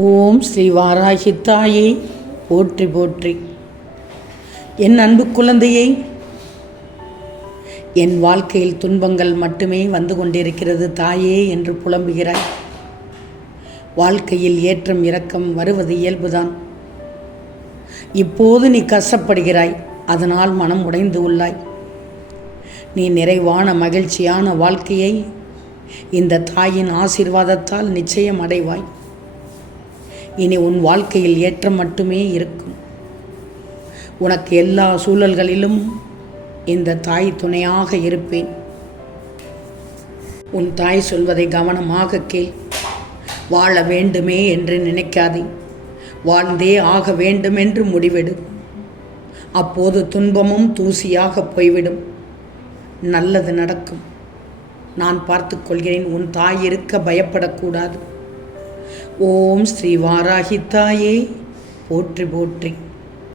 ஓம் ஸ்ரீ வாராகித்தாயே போற்றி போற்றி. என் அன்பு குழந்தையை, என் வாழ்க்கையில் துன்பங்கள் மட்டுமே வந்து கொண்டிருக்கிறது தாயே என்று புலம்புகிறாய். வாழ்க்கையில் ஏற்றம் இறக்கம் வருவது இயல்புதான். இப்போது நீ கஷ்டப்படுகிறாய், அதனால் மனம் உடைந்து உள்ளாய். நீ நிறைவான மகிழ்ச்சியான வாழ்க்கையை இந்த தாயின் ஆசீர்வாதத்தால் நிச்சயம் அடைவாய். இனி உன் வாழ்க்கையில் ஏற்றம் மட்டுமே இருக்கும். உனக்கு எல்லா சூழல்களிலும் இந்த தாய் துணையாக இருப்பேன். உன் தாய் சொல்வதை கவனமாக கேள். வாழ வேண்டுமே என்று நினைக்காதே, வாழ்ந்தே ஆக வேண்டும் என்று முடிவெடு. அப்போது துன்பமும் தூசியாக போய்விடும், நல்லது நடக்கும். நான் பார்த்து கொள்கிறேன். உன் தாய் இருக்க பயப்படக்கூடாது. ஓம் ஸ்ரீ வாராகித்தாயே போற்றி போற்றி.